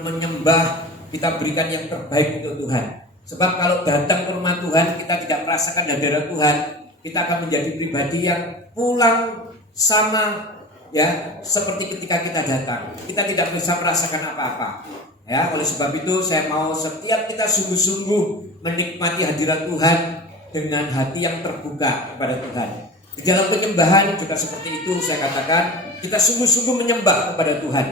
menyembah, kita berikan yang terbaik untuk Tuhan. Sebab kalau datang ke rumah Tuhan kita tidak merasakan hadirat Tuhan, kita akan menjadi pribadi yang pulang sama ya seperti ketika kita datang. Kita tidak bisa merasakan apa-apa. Ya, oleh sebab itu saya mau setiap kita sungguh-sungguh menikmati hadirat Tuhan dengan hati yang terbuka kepada Tuhan. Di dalam penyembahan juga seperti itu, saya katakan kita sungguh-sungguh menyembah kepada Tuhan.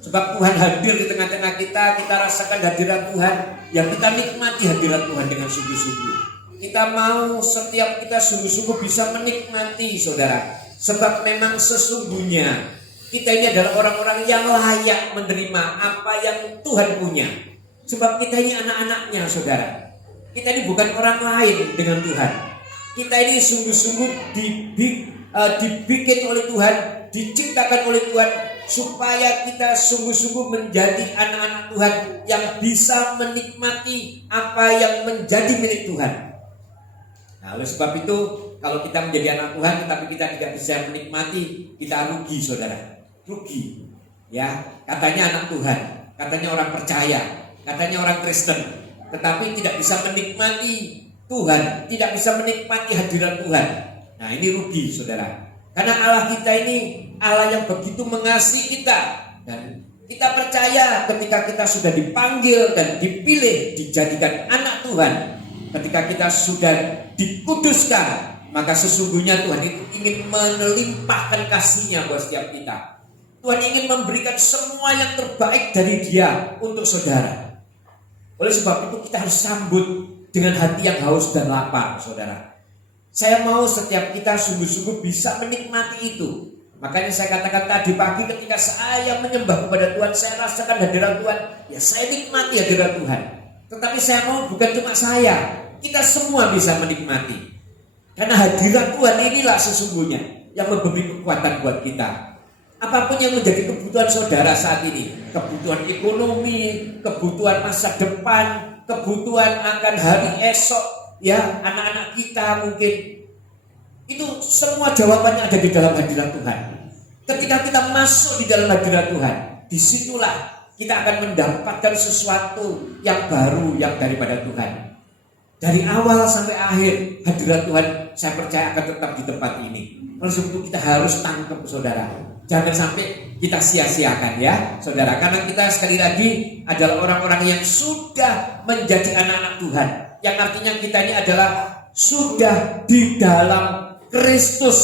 Sebab Tuhan hadir di tengah-tengah kita rasakan hadirat Tuhan, yang kita nikmati hadirat Tuhan dengan sungguh-sungguh. Kita mau setiap kita sungguh-sungguh bisa menikmati, saudara. Sebab memang sesungguhnya kita ini adalah orang-orang yang layak menerima apa yang Tuhan punya. Sebab kita ini anak-anaknya, saudara. Kita ini bukan orang lain dengan Tuhan. Kita ini sungguh-sungguh dibikin oleh Tuhan, diciptakan oleh Tuhan, supaya kita sungguh-sungguh menjadi anak-anak Tuhan yang bisa menikmati apa yang menjadi milik Tuhan. Nah, oleh sebab itu, kalau kita menjadi anak Tuhan tetapi kita tidak bisa menikmati, kita rugi, saudara. Rugi. Ya, katanya anak Tuhan, katanya orang percaya, katanya orang Kristen, tetapi tidak bisa menikmati Tuhan, tidak bisa menikmati hadirat Tuhan. Nah, ini rugi, saudara. Karena Allah kita ini Allah yang begitu mengasihi kita, dan kita percaya ketika kita sudah dipanggil dan dipilih dijadikan anak Tuhan, ketika kita sudah dikuduskan, maka sesungguhnya Tuhan itu ingin melimpahkan kasih-Nya buat setiap kita. Tuhan ingin memberikan semua yang terbaik dari Dia untuk saudara. Oleh sebab itu kita harus sambut dengan hati yang haus dan lapar, saudara. Saya mau setiap kita sungguh-sungguh bisa menikmati itu. Makanya saya katakan tadi pagi ketika saya menyembah kepada Tuhan, saya rasakan hadirat Tuhan. Ya, saya nikmati hadirat Tuhan. Tetapi saya mau bukan cuma saya, kita semua bisa menikmati. Karena hadirat Tuhan inilah sesungguhnya yang memberi kekuatan buat kita. Apapun yang menjadi kebutuhan saudara saat ini, kebutuhan ekonomi, kebutuhan masa depan, kebutuhan akan hari esok, ya, anak-anak kita mungkin, itu semua jawabannya ada di dalam hadirat Tuhan. Ketika kita masuk di dalam hadirat Tuhan, disitulah kita akan mendapatkan sesuatu yang baru yang daripada Tuhan. Dari awal sampai akhir hadirat Tuhan, saya percaya akan tetap di tempat ini. Oleh sebab itu kita harus tangkap, saudara. Jangan sampai kita sia-siakan, ya saudara. Karena kita sekali lagi adalah orang-orang yang sudah menjadi anak-anak Tuhan. Yang artinya kita ini adalah sudah di dalam Kristus,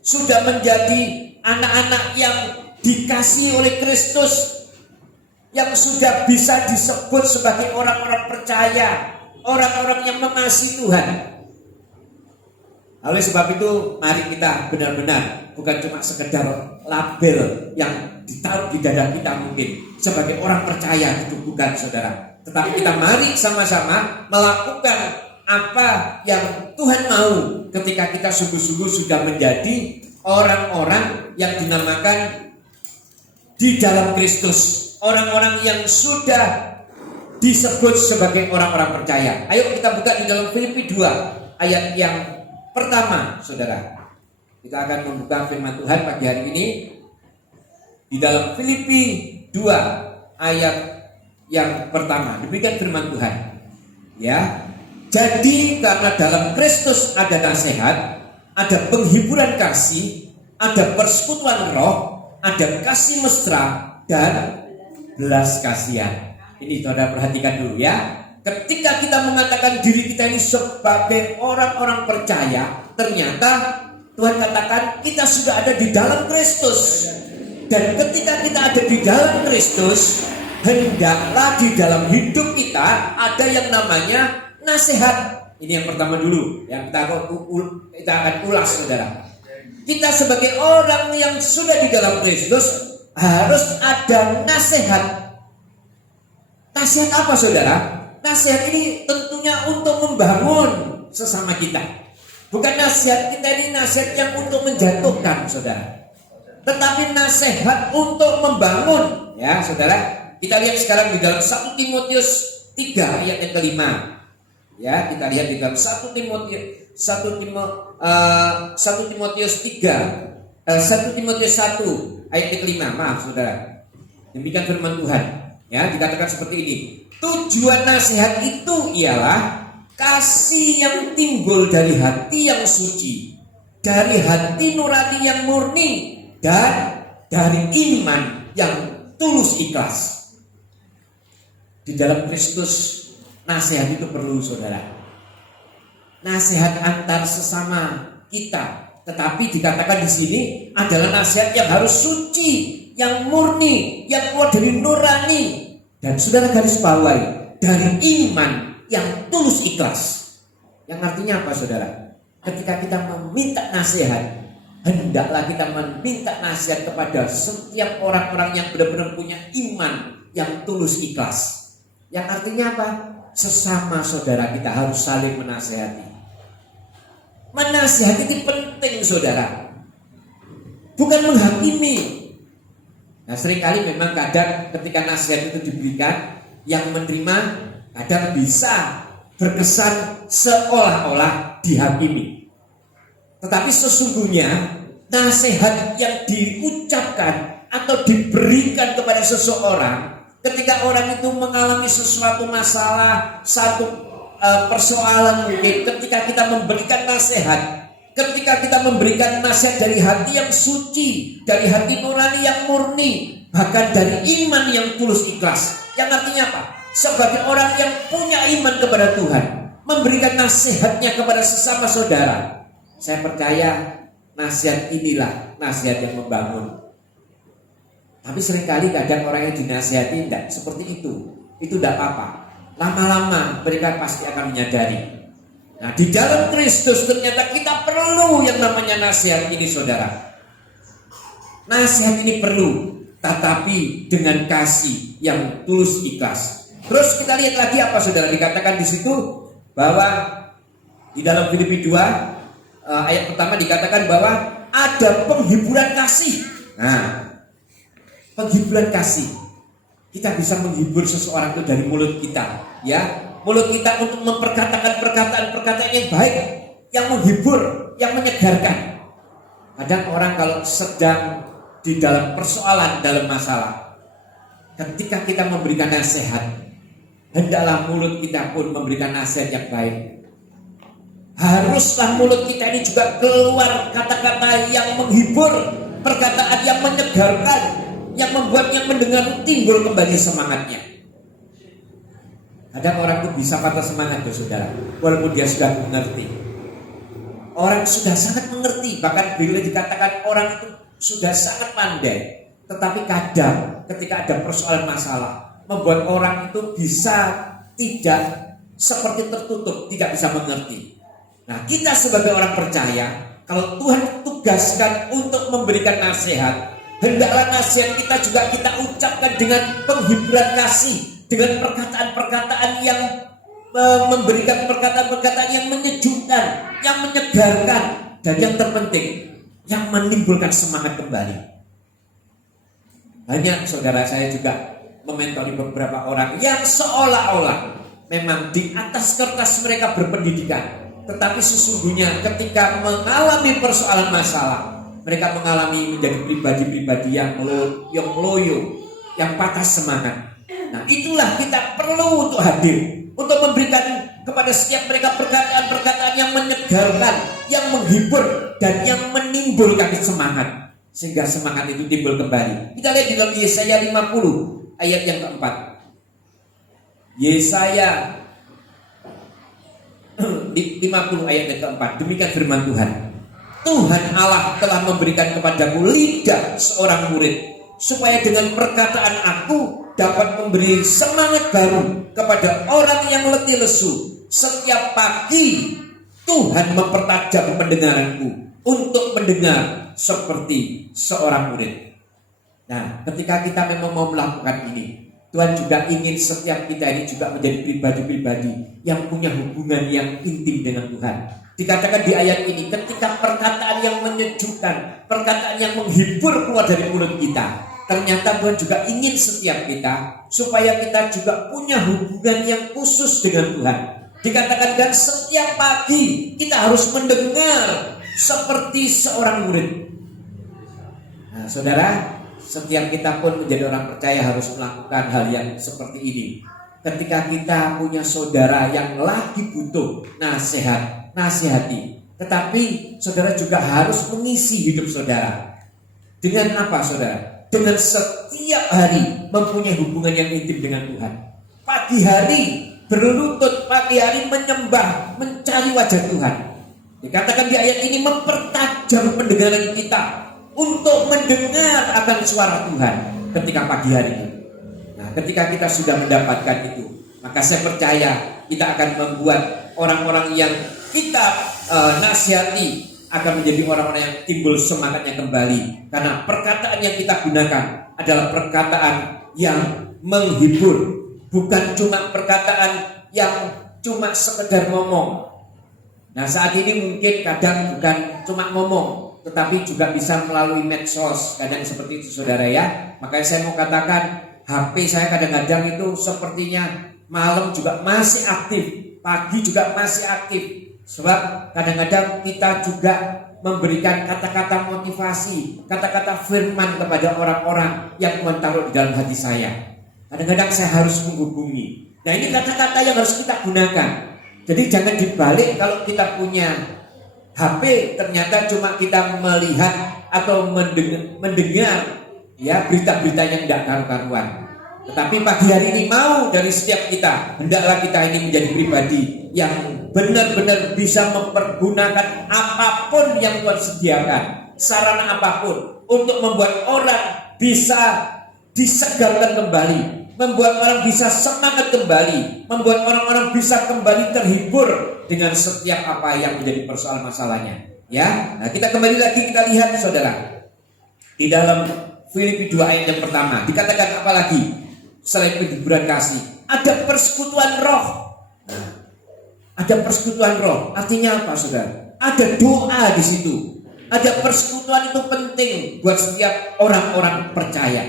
sudah menjadi anak-anak yang dikasihi oleh Kristus, yang sudah bisa disebut sebagai orang-orang percaya, orang-orang yang mengasihi Tuhan. Oleh sebab itu mari kita benar-benar bukan cuma sekedar label yang ditaruh di dada kita mungkin sebagai orang percaya, itu bukan, saudara. Tetapi kita mari sama-sama melakukan apa yang Tuhan mau ketika kita sungguh-sungguh sudah menjadi orang-orang yang dinamakan di dalam Kristus, orang-orang yang sudah disebut sebagai orang-orang percaya. Ayo kita buka di dalam Filipi 2 ayat yang pertama, saudara. Kita akan membuka firman Tuhan pagi hari ini di dalam Filipi 2 ayat yang pertama. Demikian firman Tuhan. Ya. Jadi karena dalam Kristus ada nasihat, ada penghiburan kasih, ada persekutuan roh, ada kasih mesra dan belas kasihan. Ini saudara perhatikan dulu, ya. Ketika kita mengatakan diri kita ini sebagai orang-orang percaya, ternyata Tuhan katakan kita sudah ada di dalam Kristus. Dan ketika kita ada di dalam Kristus, hendaklah di dalam hidup kita ada yang namanya nasihat. Ini yang pertama dulu, yang kita akan ulas, saudara. Kita sebagai orang yang sudah di dalam Kristus harus ada nasihat. Nasihat apa, saudara? Nasihat ini tentunya untuk membangun sesama kita. Bukan nasihat kita ini nasihat yang untuk menjatuhkan, saudara. Tetapi nasihat untuk membangun, ya saudara. Kita lihat sekarang di dalam 1 Timotius 3 ayat yang kelima. Ya, kita lihat di dalam 1 Timotius 1 ayat yang kelima. Maaf, saudara. Demikian firman Tuhan. Ya, dikatakan seperti ini. Tujuan nasihat itu ialah kasih yang timbul dari hati yang suci, dari hati nurani yang murni, dan dari iman yang tulus ikhlas. Di dalam Kristus nasihat itu perlu, saudara. Nasihat antar sesama kita, tetapi dikatakan di sini adalah nasihat yang harus suci, yang murni, yang keluar dari nurani, dan saudara garis bawahi, dari iman yang tulus ikhlas. Yang artinya apa, saudara? Ketika kita meminta nasihat, hendaklah kita meminta nasihat kepada setiap orang-orang yang benar-benar punya iman yang tulus ikhlas. Yang artinya apa? Sesama saudara kita harus saling menasihati. Menasihati itu penting, saudara, bukan menghakimi. Nah, seringkali memang kadang ketika nasihat itu diberikan, yang menerima kadang bisa berkesan seolah-olah dihakimi. Tetapi sesungguhnya nasihat yang diucapkan atau diberikan kepada seseorang ketika orang itu mengalami sesuatu masalah, satu persoalan mungkin, ketika kita memberikan nasihat, ketika kita memberikan nasihat dari hati yang suci, dari hati nurani yang murni, bahkan dari iman yang tulus ikhlas. Yang artinya apa? Sebagai orang yang punya iman kepada Tuhan, memberikan nasihatnya kepada sesama saudara, saya percaya nasihat inilah nasihat yang membangun. Tapi seringkali kadang orang yang dinasihati tidak seperti itu. Itu tidak apa-apa. Lama-lama mereka pasti akan menyadari. Nah, di dalam Kristus ternyata kita perlu yang namanya nasihat ini, saudara. Nasihat ini perlu, tetapi dengan kasih yang tulus ikhlas. Terus kita lihat lagi apa, saudara? Dikatakan di situ bahwa di dalam Filipi 2 ayat pertama dikatakan bahwa ada penghiburan kasih. Nah, penghiburan kasih. Kita bisa menghibur seseorang itu dari mulut kita, ya. Mulut kita untuk memperkatakan perkataan-perkataan yang baik, yang menghibur, yang menyegarkan. Kadang orang kalau sedang di dalam persoalan, dalam masalah, ketika kita memberikan nasihat, hendaklah mulut kita pun memberikan nasihat yang baik. Haruslah mulut kita ini juga keluar kata-kata yang menghibur, perkataan yang menyegarkan, yang membuat yang mendengar timbul kembali semangatnya. Ada orang itu bisa patah semangat, saudara, walaupun dia sudah mengerti. Orang sudah sangat mengerti, bahkan bila dikatakan orang itu sudah sangat pandai, tetapi kadang ketika ada persoalan masalah, membuat orang itu bisa tidak seperti tertutup, tidak bisa mengerti. Nah, kita sebagai orang percaya, kalau Tuhan tugaskan untuk memberikan nasihat, hendaklah nasihat kita juga kita ucapkan dengan penghiburan kasih, dengan perkataan-perkataan yang memberikan perkataan-perkataan yang menyejukkan, yang menyegarkan, dan yang terpenting, yang menimbulkan semangat kembali. Banyak saudara saya juga mementori beberapa orang yang seolah-olah memang di atas kertas mereka berpendidikan, tetapi sesungguhnya ketika mengalami persoalan masalah, mereka mengalami menjadi pribadi-pribadi yang loyo, yang patah semangat. Nah, itulah kita perlu untuk hadir, untuk memberikan kepada setiap mereka perkataan-perkataan yang menyegarkan, yang menghibur, dan yang menimbulkan semangat, sehingga semangat itu timbul kembali. Kita lihat di dalam Yesaya 50 ayat yang keempat. Yesaya 50 ayat yang keempat. Demikian firman Tuhan. Tuhan Allah telah memberikan kepadaku lidah seorang murid, supaya dengan perkataan aku dapat memberi semangat baru kepada orang yang letih lesu. Setiap pagi Tuhan mempertajam pendengaranku untuk mendengar seperti seorang murid. Nah, ketika kita memang mau melakukan ini, Tuhan juga ingin setiap kita ini juga menjadi pribadi-pribadi yang punya hubungan yang intim dengan Tuhan. Dikatakan di ayat ini, ketika perkataan yang menyejukkan, perkataan yang menghibur keluar dari mulut kita, ternyata Tuhan juga ingin setiap kita supaya kita juga punya hubungan yang khusus dengan Tuhan. Dikatakan dan setiap pagi kita harus mendengar seperti seorang murid. Nah, saudara, setiap kita pun menjadi orang percaya harus melakukan hal yang seperti ini. Ketika kita punya saudara yang lagi butuh nasihat, nasihati. Tetapi saudara juga harus mengisi hidup saudara. Dengan apa saudara? Dengan setiap hari mempunyai hubungan yang intim dengan Tuhan. Pagi hari berlutut, pagi hari menyembah, mencari wajah Tuhan. Dikatakan di ayat ini mempertajam pendengaran kita untuk mendengar akan suara Tuhan ketika pagi hari ini. Nah, ketika kita sudah mendapatkan itu, maka saya percaya kita akan membuat orang-orang yang kita nasihati akan menjadi orang-orang yang timbul semangatnya kembali. Karena perkataan yang kita gunakan adalah perkataan yang menghibur, bukan cuma perkataan yang cuma sekedar ngomong. Nah, saat ini mungkin kadang bukan cuma ngomong, tetapi juga bisa melalui medsos, kadang seperti itu saudara ya. Makanya saya mau katakan HP saya kadang-kadang itu sepertinya malam juga masih aktif, pagi juga masih aktif. Sebab kadang-kadang kita juga memberikan kata-kata motivasi, kata-kata firman kepada orang-orang yang Tuhan taruh di dalam hati saya. Kadang-kadang saya harus menghubungi. Nah, ini kata-kata yang harus kita gunakan. Jadi jangan dibalik, kalau kita punya HP ternyata cuma kita melihat atau mendengar ya berita-berita yang tidak karu-karuan. Tetapi pagi hari ini mau dari setiap kita, hendaklah kita ini menjadi pribadi yang benar-benar bisa mempergunakan apapun yang Tuhan sediakan, sarana apapun untuk membuat orang bisa disegarkan kembali, membuat orang bisa semangat kembali, membuat orang-orang bisa kembali terhibur dengan setiap apa yang menjadi persoalan masalahnya. Ya, nah kita kembali lagi kita lihat saudara di dalam Filipi 2 ayat yang pertama dikatakan apa lagi selain penghiburan kasih? Ada persekutuan roh. Nah, ada persekutuan roh. Artinya apa saudara? Ada doa di situ. Ada persekutuan, itu penting buat setiap orang-orang percaya.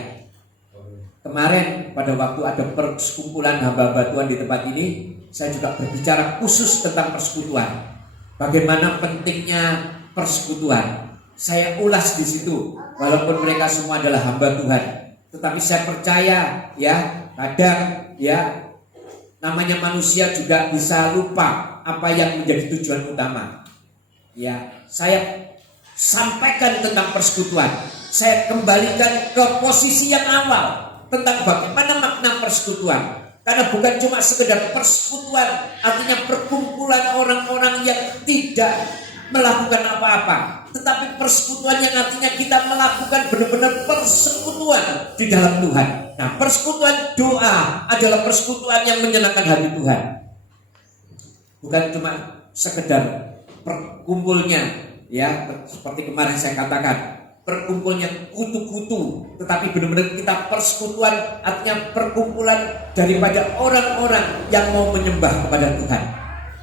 Kemarin pada waktu ada perkumpulan hamba-hamba Tuhan di tempat ini, saya juga berbicara khusus tentang persekutuan. Bagaimana pentingnya persekutuan. Saya ulas di situ, walaupun mereka semua adalah hamba Tuhan. Tetapi saya percaya ya, kadang ya namanya manusia juga bisa lupa apa yang menjadi tujuan utama. Ya, saya sampaikan tentang persekutuan. Saya kembalikan ke posisi yang awal tentang bagaimana makna persekutuan. Karena bukan cuma sekedar persekutuan, artinya perkumpulan orang-orang yang tidak melakukan apa-apa, tetapi persekutuan yang artinya kita melakukan benar-benar persekutuan di dalam Tuhan. Nah, persekutuan doa adalah persekutuan yang menyenangkan hati Tuhan. Bukan cuma sekedar perkumpulnya ya, seperti kemarin saya katakan, perkumpulannya kutu-kutu, tetapi benar-benar kita persekutuan artinya perkumpulan daripada orang-orang yang mau menyembah kepada Tuhan.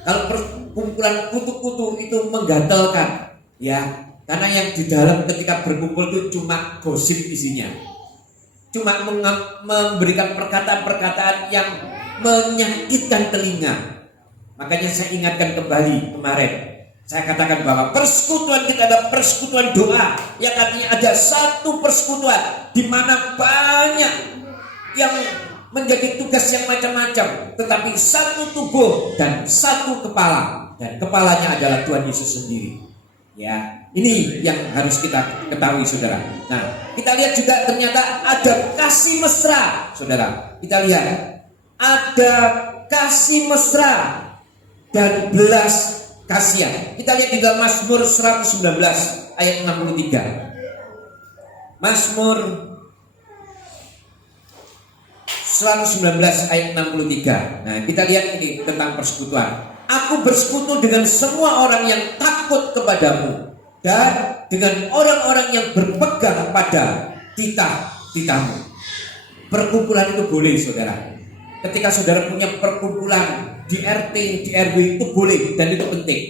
Kalau perkumpulan kutu-kutu itu menggatalkan ya, karena yang di dalam ketika berkumpul itu cuma gosip isinya, cuma memberikan perkataan-perkataan yang menyakitkan telinga. Makanya saya ingatkan kembali kemarin, saya katakan bahwa persekutuan kita adalah persekutuan doa, yang artinya ada satu persekutuan di mana banyak yang menjadi tugas yang macam-macam, tetapi satu tubuh dan satu kepala, dan kepalanya adalah Tuhan Yesus sendiri. Ya, ini yang harus kita ketahui saudara. Nah, kita lihat juga ternyata ada kasih mesra, saudara. Kita lihat ada kasih mesra dan belas kasihan. Kita lihat di dalam Mazmur 119 ayat 63. Mazmur 119 ayat 63. Nah, kita lihat ini tentang persekutuan. Aku bersekutu dengan semua orang yang takut kepadamu, dan dengan orang-orang yang berpegang pada titah-titahmu. Perkumpulan itu boleh saudara. Ketika saudara punya perkumpulan di RT, di RW itu boleh dan itu penting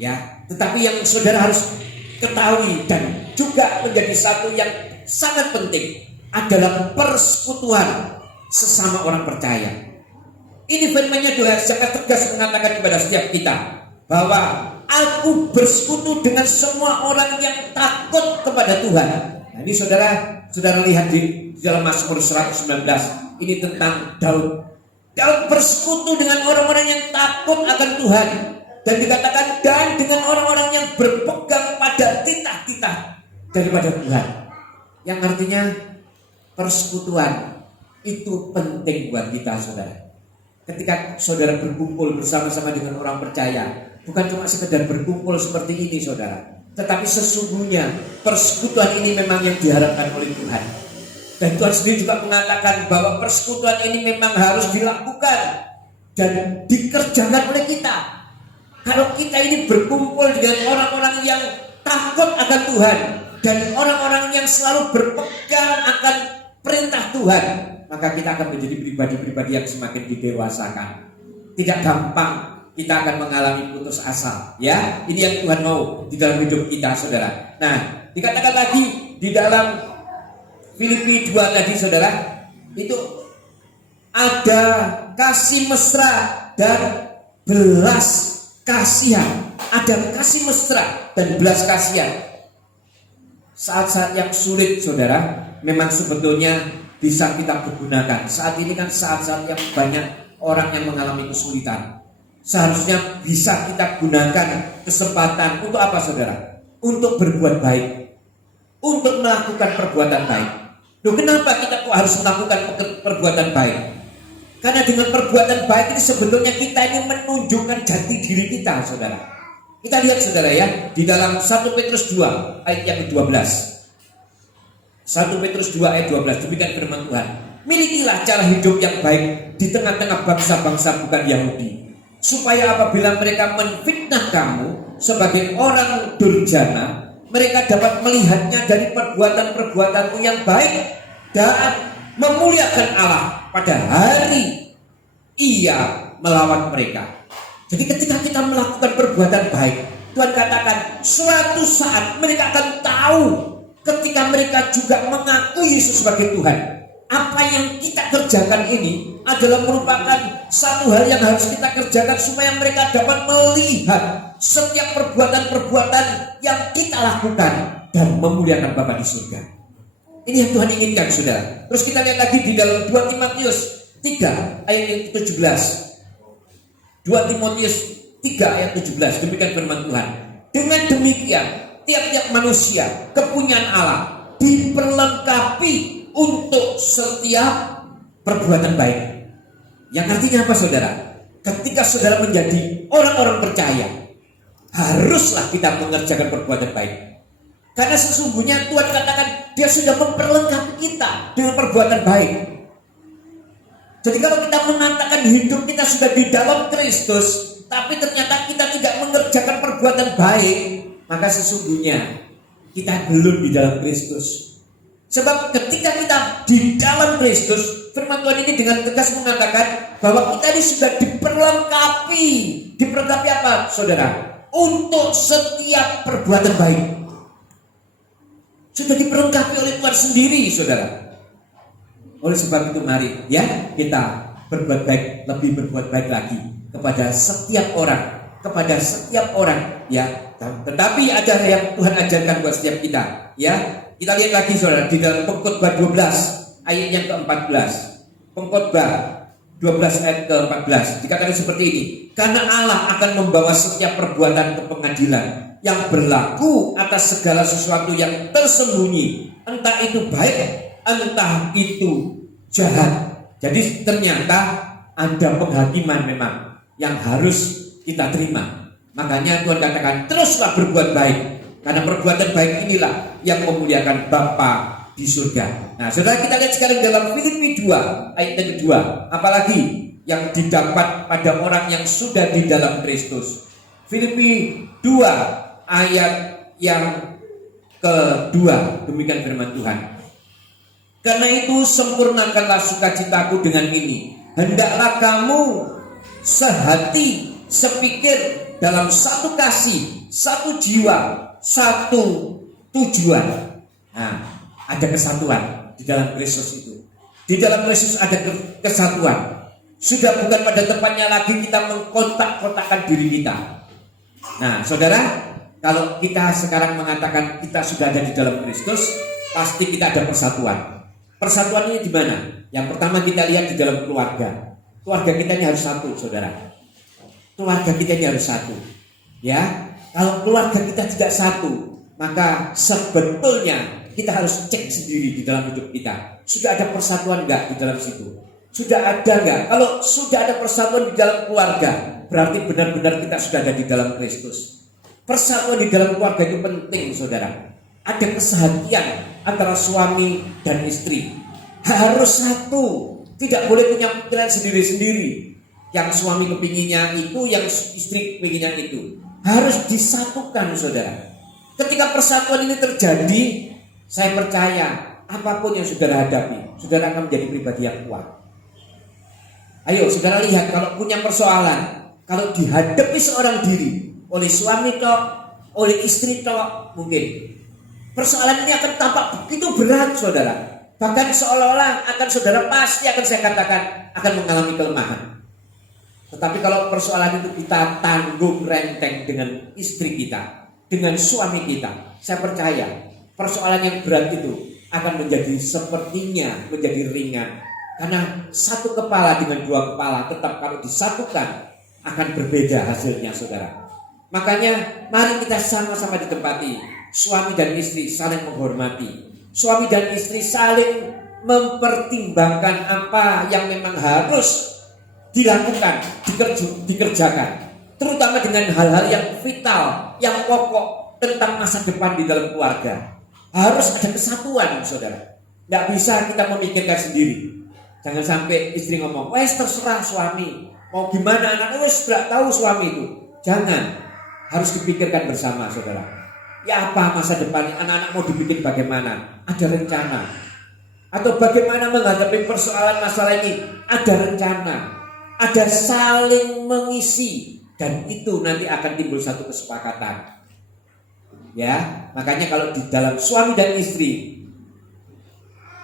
ya. Tetapi yang saudara harus ketahui dan juga menjadi satu yang sangat penting adalah persekutuan sesama orang percaya. Ini firman-Nya Tuhan sangat tegas mengatakan kepada setiap kita bahwa aku bersekutu dengan semua orang yang takut kepada Tuhan. Nah, ini saudara Saudara lihat di dalam Mazmur 119, ini tentang Daud. Daud bersekutu dengan orang-orang yang takut akan Tuhan. Dan dikatakan, dan dengan orang-orang yang berpegang pada titah-titah daripada Tuhan. Yang artinya persekutuan itu penting buat kita, saudara. Ketika saudara berkumpul bersama-sama dengan orang percaya, bukan cuma sekedar berkumpul seperti ini, saudara, tetapi sesungguhnya persekutuan ini memang yang diharapkan oleh Tuhan. Dan Tuhan sendiri juga mengatakan bahwa persekutuan ini memang harus dilakukan dan dikerjakan oleh kita. Kalau kita ini berkumpul dengan orang-orang yang takut akan Tuhan dan orang-orang yang selalu berpegang akan perintah Tuhan, maka kita akan menjadi pribadi-pribadi yang semakin didewasakan. Tidak gampang kita akan mengalami putus asa, ya. Ini yang Tuhan mau di dalam hidup kita, saudara. Nah, dikatakan lagi di dalam Filipi 2 tadi, saudara, itu ada kasih mesra dan belas kasihan. Ada kasih mesra dan belas kasihan. Saat-saat yang sulit, saudara, memang sebetulnya bisa kita pergunakan. Saat ini kan saat-saat yang banyak orang yang mengalami kesulitan. Seharusnya bisa kita gunakan kesempatan untuk apa, saudara? Untuk berbuat baik, untuk melakukan perbuatan baik. Loh, kenapa kita kok harus melakukan perbuatan baik? Karena dengan perbuatan baik ini sebetulnya kita ini menunjukkan jati diri kita, saudara. Kita lihat, saudara, ya, di dalam 1 Petrus 2 ayat yang ke-12. 1 Petrus 2 ayat 12, demikian firman Tuhan. Milikilah cara hidup yang baik di tengah-tengah bangsa-bangsa bukan Yahudi, supaya apabila mereka menfitnah kamu sebagai orang durjana, mereka dapat melihatnya dari perbuatan-perbuatanmu yang baik dan memuliakan Allah pada hari Ia melawan mereka. Jadi ketika kita melakukan perbuatan baik, Tuhan katakan suatu saat mereka akan tahu, ketika mereka juga mengakui Yesus sebagai Tuhan. Apa yang kita kerjakan ini adalah merupakan satu hal yang harus kita kerjakan supaya mereka dapat melihat setiap perbuatan-perbuatan yang kita lakukan dan memuliakan Bapa di surga. Ini yang Tuhan inginkan, saudara. Terus kita lihat lagi di dalam 2 Timotius 3 ayat yang ke-17. 2 Timotius 3 ayat 17, demikian firman Tuhan. Dengan demikian tiap-tiap manusia kepunyaan Allah diperlengkapi untuk setiap perbuatan baik. Yang artinya apa, saudara? Ketika saudara menjadi orang-orang percaya, haruslah kita mengerjakan perbuatan baik. Karena sesungguhnya Tuhan katakan Dia sudah memperlengkapi kita dengan perbuatan baik. Jadi kalau kita mengatakan hidup kita sudah di dalam Kristus, tapi ternyata kita tidak mengerjakan perbuatan baik, maka sesungguhnya kita belum di dalam Kristus. Sebab ketika kita di dalam Kristus, firman Tuhan ini dengan tegas mengatakan bahwa kita ini sudah diperlengkapi. Diperlengkapi apa, saudara? Untuk setiap perbuatan baik. Sudah diperlengkapi oleh Tuhan sendiri, saudara. Oleh sebab itu mari ya kita berbuat baik, lebih berbuat baik lagi kepada setiap orang ya. Tetapi ada yang Tuhan ajarkan buat setiap kita ya. Kita lihat lagi, saudara, di dalam Pengkhotbah 12 ayat yang ke-14. Pengkhotbah 12 ayat ke-14 dikatakan seperti ini. Karena Allah akan membawa setiap perbuatan ke pengadilan yang berlaku atas segala sesuatu yang tersembunyi, entah itu baik, entah itu jahat. Jadi ternyata ada penghakiman memang yang harus kita terima. Makanya Tuhan katakan teruslah berbuat baik, karena perbuatan baik inilah yang memuliakan Bapa di surga. Nah, saudara, kita lihat sekarang dalam Filipi 2 ayat yang kedua, apalagi yang didapat pada orang yang sudah di dalam Kristus. Filipi 2 ayat yang kedua, demikian firman Tuhan. Karena itu sempurnakanlah sukacitaku dengan ini. Hendaklah kamu sehati, sepikir, dalam satu kasih, satu jiwa, satu tujuan. Nah, ada kesatuan di dalam Kristus itu. Di dalam Kristus ada kesatuan. Sudah bukan pada tempatnya lagi kita mengkotak-kotakan diri kita. Nah, saudara, kalau kita sekarang mengatakan kita sudah ada di dalam Kristus, pasti kita ada persatuan. Persatuan ini di mana? Yang pertama kita lihat di dalam keluarga. Keluarga kita ini harus satu, saudara. Keluarga kita ini harus satu. Ya, kalau keluarga kita tidak satu, maka sebetulnya kita harus cek sendiri di dalam hidup kita. Sudah ada persatuan enggak di dalam situ? Sudah ada enggak? Kalau sudah ada persatuan di dalam keluarga, berarti benar-benar kita sudah ada di dalam Kristus. Persatuan di dalam keluarga itu penting, saudara. Ada kesehatian antara suami dan istri. Harus satu. Tidak boleh punya pikiran sendiri-sendiri. Yang suami kepinginnya itu, yang istri kepinginnya itu. Harus disatukan, saudara. Ketika persatuan ini terjadi, saya percaya apapun yang saudara hadapi, saudara akan menjadi pribadi yang kuat. Ayo saudara lihat, kalau punya persoalan, kalau dihadapi seorang diri, oleh suami tok, oleh istri tok, mungkin persoalan ini akan tampak begitu berat, saudara. Bahkan seolah-olah akan saudara pasti akan saya katakan akan mengalami kelemahan. Tetapi kalau persoalan itu kita tanggung renteng dengan istri kita, dengan suami kita, saya percaya persoalan yang berat itu akan menjadi sepertinya menjadi ringan. Karena satu kepala dengan dua kepala tetap kalau disatukan akan berbeda hasilnya, saudara. Makanya mari kita sama-sama ditempati. Suami dan istri saling menghormati. Suami dan istri saling mempertimbangkan apa yang memang harus dilakukan, dikerjakan. Terutama dengan hal-hal yang vital, yang pokok tentang masa depan di dalam keluarga. Harus ada kesatuan, saudara. Tidak bisa kita memikirkan sendiri. Jangan sampai istri ngomong, wes terserah suami, mau gimana anak, wes tidak tahu suami itu. Jangan, harus dipikirkan bersama, saudara. Ya apa masa depannya, anak-anak mau dibikin bagaimana? Ada rencana. Atau bagaimana menghadapi persoalan masalah ini? Ada rencana. Ada saling mengisi. Dan itu nanti akan timbul satu kesepakatan. Ya, makanya kalau di dalam suami dan istri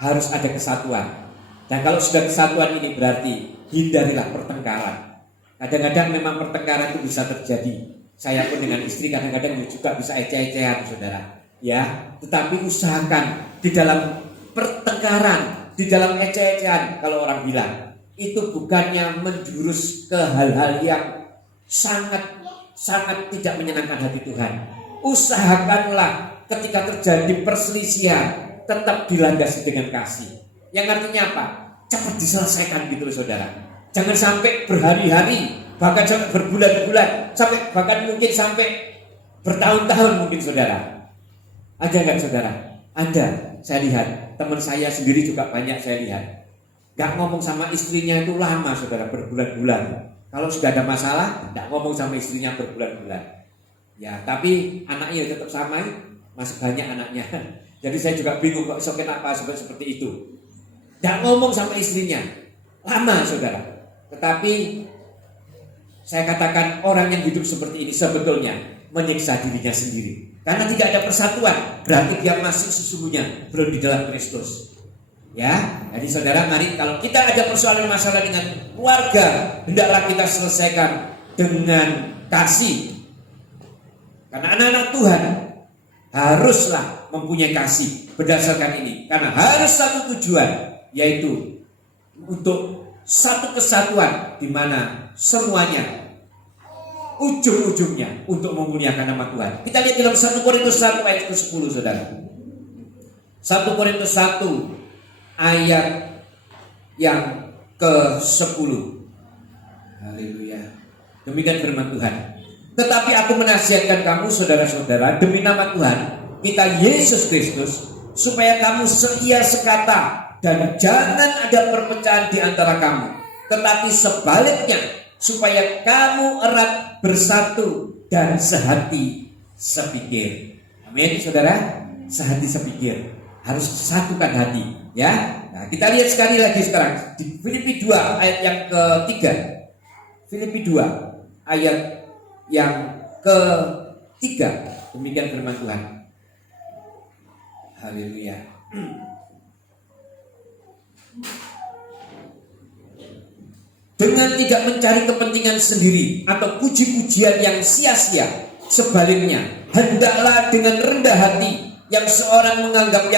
harus ada kesatuan. Dan kalau sudah kesatuan ini berarti hindarilah pertengkaran. Kadang-kadang memang pertengkaran itu bisa terjadi. Saya pun dengan istri kadang-kadang juga bisa eceh-ecehan, saudara. Ya, tetapi usahakan di dalam pertengkaran, di dalam eceh-ecehan, kalau orang bilang itu bukannya menjurus ke hal-hal yang sangat tidak menyenangkan hati Tuhan. Usahakanlah ketika terjadi perselisihan tetap dilandasi dengan kasih. Yang artinya apa? Cepat diselesaikan gitu loh, saudara. Jangan sampai berhari-hari, bahkan sampai berbulan-bulan, bahkan mungkin sampai bertahun-tahun mungkin, saudara. Ada nggak, saudara? Ada. Saya lihat teman saya sendiri juga banyak saya lihat. Nggak ngomong sama istrinya itu lama, saudara, berbulan-bulan. Kalau sudah ada masalah, nggak ngomong sama istrinya berbulan-bulan. Ya, tapi anaknya tetap sama, masih banyak anaknya. Jadi saya juga bingung kok kenapa seperti itu. Nggak ngomong sama istrinya lama, saudara. Tetapi saya katakan orang yang hidup seperti ini sebetulnya menyiksa dirinya sendiri. Karena tidak ada persatuan, berarti dia masih sesungguhnya belum di dalam Kristus. Ya, jadi saudara, mari kalau kita ada persoalan masalah dengan keluarga, hendaklah kita selesaikan dengan kasih. Karena anak-anak Tuhan haruslah mempunyai kasih berdasarkan ini. Karena harus satu tujuan, yaitu untuk satu kesatuan di mana semuanya ujung-ujungnya untuk memuliakan nama Tuhan. Kita lihat dalam 1 Korintus 1 ayat ke-10, saudara. 1 Korintus 1 ayat yang ke-10. Haleluya. Demikian firman Tuhan. Tetapi aku menasihatkan kamu, saudara-saudara, demi nama Tuhan kita Yesus Kristus, supaya kamu seia sekata dan jangan ada perpecahan di antara kamu, tetapi sebaliknya supaya kamu erat bersatu dan sehati sepikir. Amin, saudara. Sehati sepikir, harus satukan hati, ya. Nah, kita lihat sekali lagi sekarang di Filipi 2 ayat yang ketiga. Filipi 2 ayat yang ketiga. Demikian firman Tuhan. Haleluya. Dengan tidak mencari kepentingan sendiri atau puji-pujian yang sia-sia, sebaliknya hendaklah dengan rendah hati yang seorang menganggap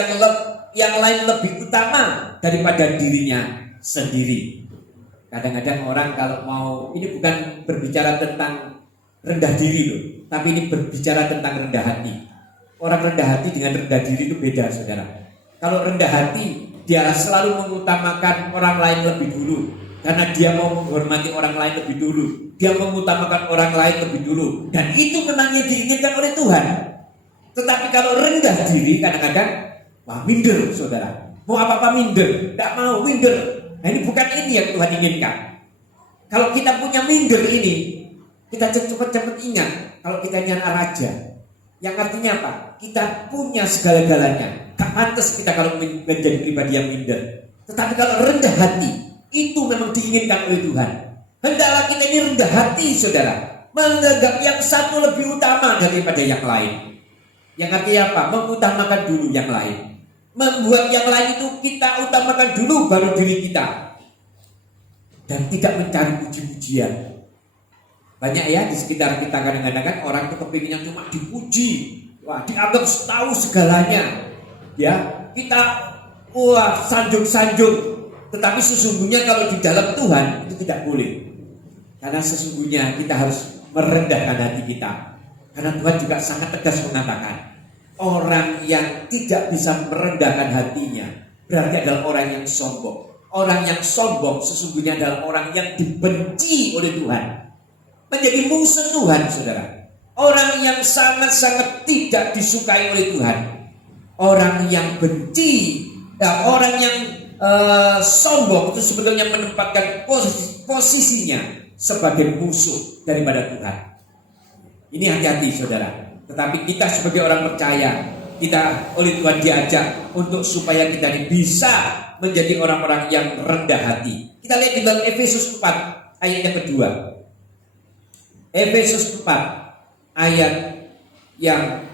yang lain lebih utama daripada dirinya sendiri. Kadang-kadang orang kalau mau, ini bukan berbicara tentang rendah diri loh, tapi ini berbicara tentang rendah hati. Orang rendah hati dengan rendah diri itu beda, saudara. Kalau rendah hati, dia selalu mengutamakan orang lain lebih dulu, karena dia mau menghormati orang lain lebih dulu. Dia mengutamakan orang lain lebih dulu, dan itu memang yang diinginkan oleh Tuhan. Tetapi kalau rendah diri, kadang-kadang wah, minder, saudara. Mau apa-apa minder, tidak mau minder. Nah, ini bukan ini yang Tuhan inginkan. Kalau kita punya minder ini, kita cepat-cepat ingat kalau kita nyana raja. Yang artinya apa? Kita punya segala-galanya. Gak pantas kita kalau menjadi pribadi yang minder. Tetapi kalau rendah hati, itu memang diinginkan oleh Tuhan. Hendaklah kita ini rendah hati, saudara. Menganggap yang satu lebih utama daripada yang lain. Yang artinya apa? Mengutamakan dulu yang lain. Membuat yang lain itu kita utamakan dulu baru diri kita. Dan tidak mencari puji-pujian. Banyak ya di sekitar kita kadang-kadang kan orang itu kepinginnya cuma dipuji. Wah, dianggap tahu segalanya. Ya, kita sanjung-sanjung. Tetapi sesungguhnya kalau di dalam Tuhan itu tidak boleh. Karena sesungguhnya kita harus merendahkan hati kita. Karena Tuhan juga sangat tegas mengatakan, orang yang tidak bisa merendahkan hatinya berarti adalah orang yang sombong. Orang yang sombong sesungguhnya adalah orang yang dibenci oleh Tuhan, menjadi musuh Tuhan, saudara. Orang yang sangat-sangat tidak disukai oleh Tuhan. Orang yang benci, orang yang sombong itu sebetulnya menempatkan posisinya sebagai musuh daripada Tuhan. Ini hati-hati, saudara. Tetapi kita sebagai orang percaya, kita oleh Tuhan diajak untuk supaya kita bisa menjadi orang-orang yang rendah hati. Kita lihat di dalam Efesus 4 ayat yang kedua. Efesus 4 ayat yang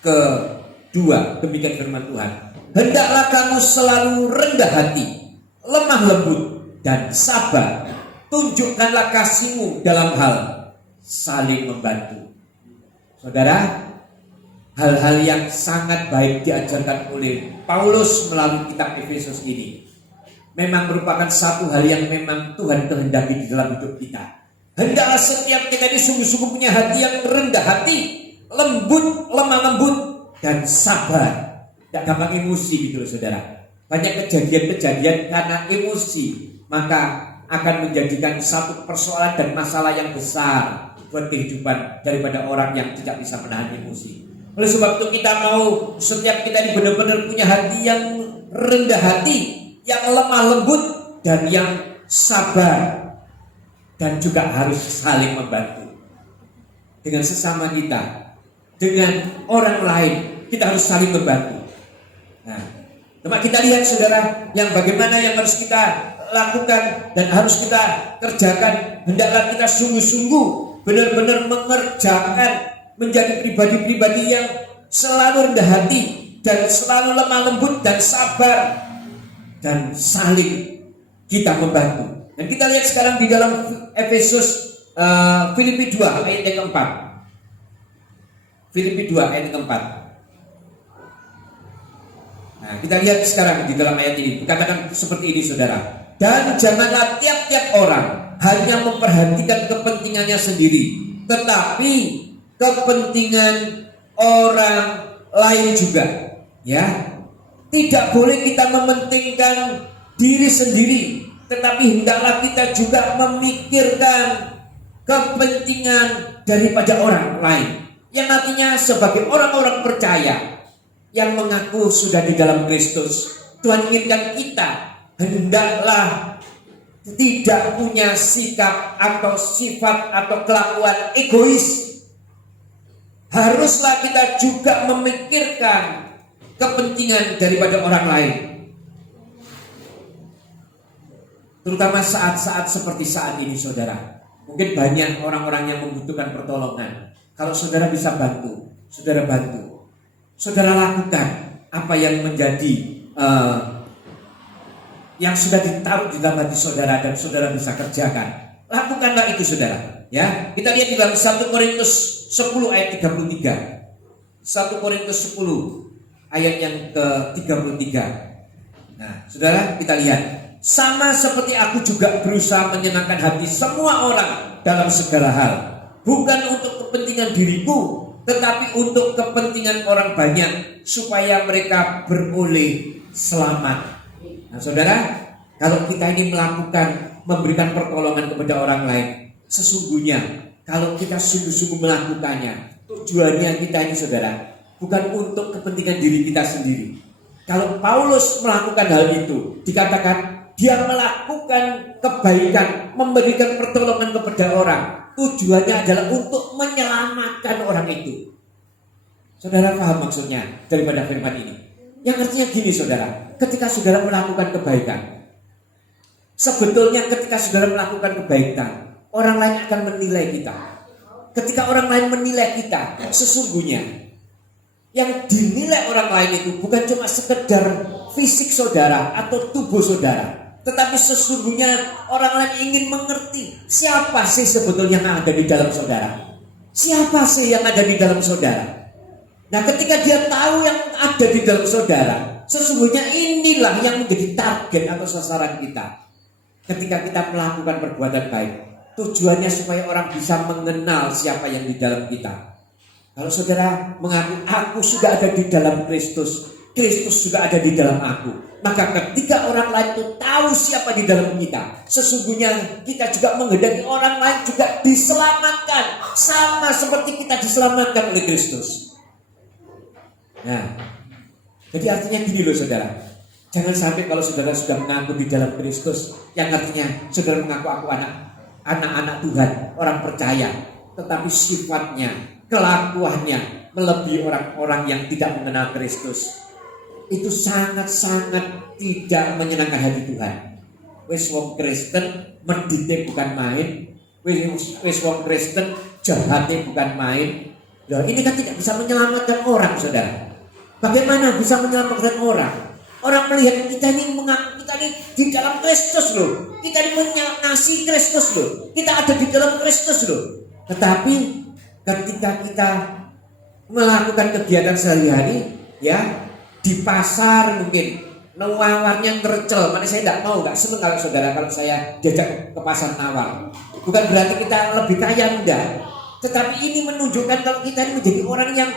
kedua, demikian firman Tuhan. Hendaklah kamu selalu rendah hati, lemah lembut dan sabar. Tunjukkanlah kasihmu dalam hal saling membantu. Saudara, hal-hal yang sangat baik diajarkan oleh Paulus melalui kitab Efesus ini memang merupakan satu hal yang memang Tuhan kehendaki di dalam hidup kita. Hendaklah setiap kita ini sungguh-sungguh punya hati yang rendah hati, lembut, lemah lembut, dan sabar. Tidak gampang emosi gitu loh, saudara. Banyak kejadian-kejadian karena emosi, maka akan menjadikan satu persoalan dan masalah yang besar buat kehidupan daripada orang yang tidak bisa menahan emosi. Oleh sebab itu kita mau setiap kita ini benar-benar punya hati yang rendah hati, yang lemah lembut, dan yang sabar. Dan juga harus saling membantu dengan sesama kita, dengan orang lain. Kita harus saling membantu. Nah, teman kita lihat, saudara, yang bagaimana yang harus kita lakukan dan harus kita kerjakan. Hendaklah kita sungguh-sungguh benar-benar mengerjakan menjadi pribadi-pribadi yang selalu rendah hati dan selalu lemah lembut dan sabar, dan saling kita membantu. Dan kita lihat sekarang di dalam Efesus Filipi 2 ayat yang keempat. Filipi 2 ayat yang keempat. Nah, kita lihat sekarang di dalam ayat ini dikatakan seperti ini, saudara. Dan janganlah tiap-tiap orang hanya memperhatikan kepentingannya sendiri, tetapi kepentingan orang lain juga. Ya, tidak boleh kita mementingkan diri sendiri, tetapi hendaklah kita juga memikirkan kepentingan daripada orang lain. Yang artinya sebagai orang-orang percaya yang mengaku sudah di dalam Kristus, Tuhan inginkan kita hendaklah tidak punya sikap atau sifat atau kelakuan egois. Haruslah kita juga memikirkan kepentingan daripada orang lain. Terutama saat-saat seperti saat ini, saudara. Mungkin banyak orang-orang yang membutuhkan pertolongan. Kalau saudara bisa bantu, saudara bantu. Saudara lakukan apa yang menjadi yang sudah ditaruh di dalam hati saudara dan saudara bisa kerjakan. Lakukanlah itu, saudara. Ya, kita lihat di dalam 1 Korintus 10 ayat 33. 1 Korintus 10 ayat yang ke-33. Nah, saudara, kita lihat. Sama seperti aku juga berusaha menyenangkan hati semua orang dalam segala hal. Bukan untuk kepentingan diriku, tetapi untuk kepentingan orang banyak, supaya mereka beroleh selamat. Nah, saudara, kalau kita ini memberikan pertolongan kepada orang lain, sesungguhnya kalau kita sungguh-sungguh melakukannya, tujuannya kita ini, saudara, bukan untuk kepentingan diri kita sendiri. Kalau Paulus melakukan hal itu, dikatakan dia melakukan kebaikan, memberikan pertolongan kepada orang. Tujuannya adalah untuk menyelamatkan orang itu. Saudara paham maksudnya daripada firman ini? Yang artinya gini, saudara, ketika saudara melakukan kebaikan, sebetulnya ketika saudara melakukan kebaikan, orang lain akan menilai kita. Ketika orang lain menilai kita, sesungguhnya yang dinilai orang lain itu bukan cuma sekedar fisik saudara atau tubuh saudara, tetapi sesungguhnya orang lain ingin mengerti siapa sih sebetulnya yang ada di dalam saudara. Siapa sih yang ada di dalam saudara? Nah, ketika dia tahu yang ada di dalam saudara, sesungguhnya inilah yang menjadi target atau sasaran kita. Ketika kita melakukan perbuatan baik, tujuannya supaya orang bisa mengenal siapa yang di dalam kita. Kalau saudara mengaku, aku sudah ada di dalam Kristus, Kristus juga ada di dalam aku, maka ketika orang lain itu tahu siapa di dalam kita, sesungguhnya kita juga menghendaki orang lain juga diselamatkan, sama seperti kita diselamatkan oleh Kristus. Nah, jadi artinya gini loh, saudara, jangan sampai kalau saudara sudah mengaku di dalam Kristus, yang artinya saudara mengaku aku anak-anak Tuhan, orang percaya, tetapi sifatnya, kelakuannya melebihi orang-orang yang tidak mengenal Kristus. Itu sangat-sangat tidak menyenangkan hati Tuhan. Wis wong Kristen mendite bukan main, wis wong Kristen jahatnya bukan main. Loh, ini kan tidak bisa menyelamatkan orang, saudara. Bagaimana bisa menyelamatkan orang? Orang melihat kita ini mengaku kita ini di dalam Kristus loh. Kita ini mengasihi Kristus loh. Kita ada di dalam Kristus loh. Tetapi ketika kita melakukan kegiatan sehari-hari, ya, di pasar mungkin nawarnya tercel, mana saya nggak seneng kalau saudara kalau saya diajak ke pasar nawar. Bukan berarti kita lebih kaya, enggak, tetapi ini menunjukkan kalau kita ini menjadi orang yang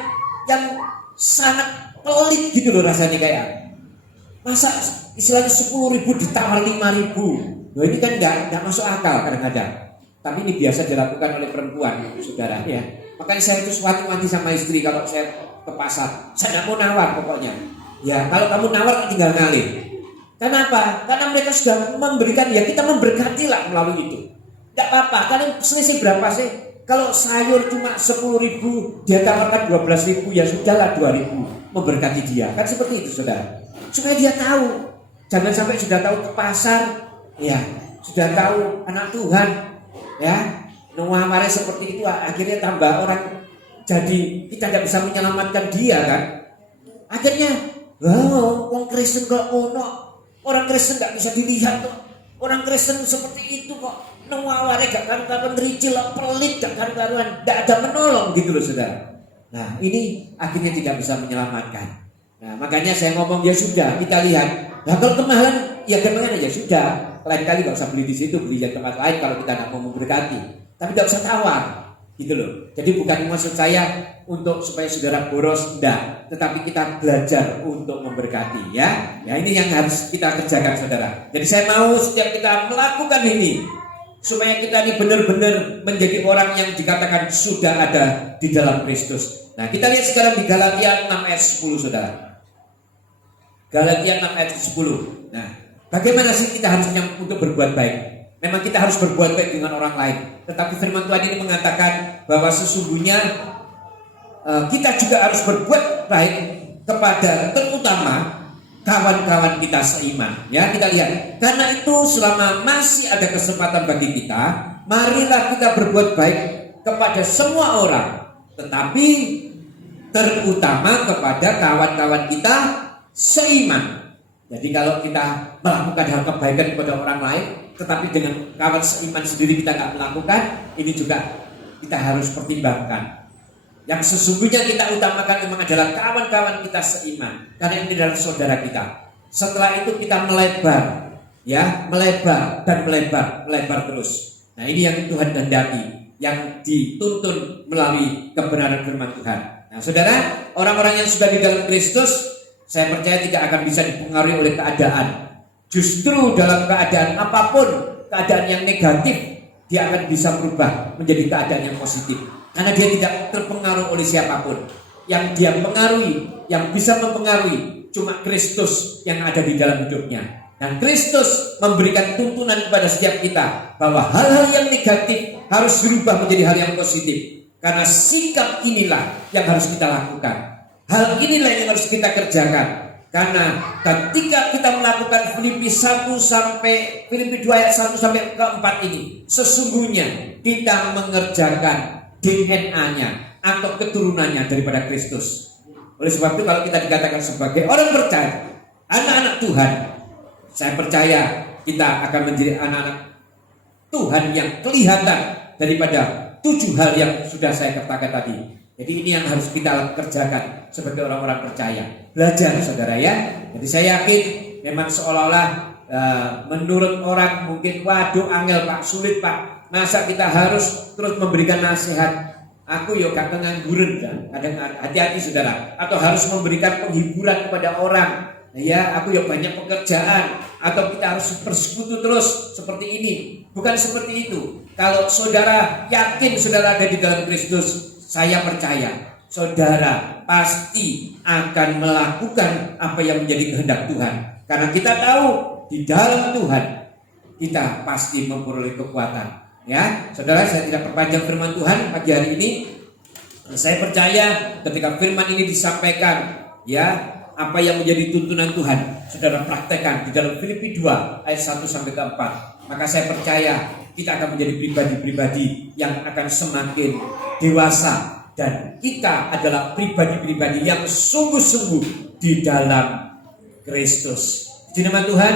sangat pelit gitu loh rasanya. Kayak masa istilahnya 10.000 ditawar 5.000, loh ini kan nggak masuk akal kadang-kadang. Tapi ini biasa dilakukan oleh perempuan, saudara, ya. Makanya saya itu suatu-wanti sama istri kalau saya ke pasar, saya nggak mau nawar pokoknya. Ya, kalau kamu nawar tinggal ngalih. Kenapa? Karena mereka sudah memberikan, ya kita memberkatilah melalui itu. Gak apa-apa, kalian selisih berapa sih? Kalau sayur cuma 10.000, dia tawarkan 12.000, ya sudahlah 2.000, memberkati dia. Kan seperti itu, saudara. Supaya dia tahu, jangan sampai sudah tahu ke pasar, ya sudah tahu anak Tuhan, ya nawarnya seperti itu, akhirnya tambah orang jadi kita tidak bisa menyelamatkan dia kan. Akhirnya orang Kristen kok orang Kristen gak bisa dilihat kok. Orang Kristen seperti itu kok nawarnya gak karuan, ricil, pelit, gak karuan, gak ada menolong gitu loh, saudara. Nah, ini akhirnya tidak bisa menyelamatkan. Nah, makanya saya ngomong, ya sudah, kita lihat. Nah, kalau kemahalan, ya kemahalan aja sudah. Lain kali gak usah beli di situ, beli di tempat lain kalau kita gak mau memberkati. Tapi gak usah tawar, gitu loh. Jadi bukan maksud saya untuk supaya saudara boros, enggak, tetapi kita belajar untuk memberkati, ya. Ya, ini yang harus kita kerjakan, saudara. Jadi saya mau setiap kita melakukan ini supaya kita ini benar-benar menjadi orang yang dikatakan sudah ada di dalam Kristus. Nah, kita lihat sekarang di Galatia 6 ayat 10, saudara. Galatia 6 ayat 10. Nah, bagaimana sih kita harusnya untuk berbuat baik? Memang kita harus berbuat baik dengan orang lain, tetapi firman Tuhan ini mengatakan bahwa sesungguhnya kita juga harus berbuat baik kepada terutama kawan-kawan kita seiman. Ya, kita lihat. Karena itu selama masih ada kesempatan bagi kita, marilah kita berbuat baik kepada semua orang, tetapi terutama kepada kawan-kawan kita seiman. Jadi kalau kita melakukan hal kebaikan kepada orang lain, tetapi dengan kawan seiman sendiri kita nggak melakukan, ini juga kita harus pertimbangkan. Yang sesungguhnya kita utamakan memang adalah kawan-kawan kita seiman, karena ini adalah saudara kita. Setelah itu kita melebar, ya, melebar dan melebar terus. Nah, ini yang Tuhan kehendaki, yang dituntun melalui kebenaran firman Tuhan. Nah, saudara, orang-orang yang sudah di dalam Kristus, saya percaya tidak akan bisa dipengaruhi oleh keadaan. Justru dalam keadaan apapun, keadaan yang negatif, dia akan bisa berubah menjadi keadaan yang positif. Karena dia tidak terpengaruh oleh siapapun. Yang dia pengaruhi, yang bisa mempengaruhi, cuma Kristus yang ada di dalam hidupnya. Dan Kristus memberikan tuntunan kepada setiap kita bahwa hal-hal yang negatif harus berubah menjadi hal yang positif. Karena sikap inilah yang harus kita lakukan. Hal inilah yang harus kita kerjakan. Karena ketika kita melakukan Filipi 1 sampai Filipi 2 ayat 1 sampai ke 4 ini, sesungguhnya kita mengerjakan DNA-nya atau keturunannya daripada Kristus. Oleh sebab itu kalau kita dikatakan sebagai orang percaya, anak-anak Tuhan, saya percaya kita akan menjadi anak-anak Tuhan yang kelihatan daripada 7 hal yang sudah saya katakan tadi. Jadi ini yang harus kita kerjakan sebagai orang-orang percaya. Belajar, saudara, ya. Jadi saya yakin memang seolah-olah menurut orang mungkin, waduh angel Pak, sulit Pak. Masa kita harus terus memberikan nasihat? Aku yo gak pengangguran kan. Kadang hati-hati saudara. Atau harus memberikan penghiburan kepada orang. Ya, aku yo banyak pekerjaan. Atau kita harus bersekutu terus seperti ini. Bukan seperti itu. Kalau saudara yakin saudara ada di dalam Kristus, saya percaya saudara pasti akan melakukan apa yang menjadi kehendak Tuhan. Karena kita tahu di dalam Tuhan kita pasti memperoleh kekuatan. Ya, saudara, saya tidak perpanjang firman Tuhan pagi hari ini. Saya percaya ketika firman ini disampaikan, ya, apa yang menjadi tuntunan Tuhan, saudara praktekkan di dalam Filipi 2 ayat 1 sampai ke 4. Maka saya percaya kita akan menjadi pribadi-pribadi yang akan semakin dewasa, dan kita adalah pribadi-pribadi yang sungguh-sungguh di dalam Kristus. Di nama Tuhan.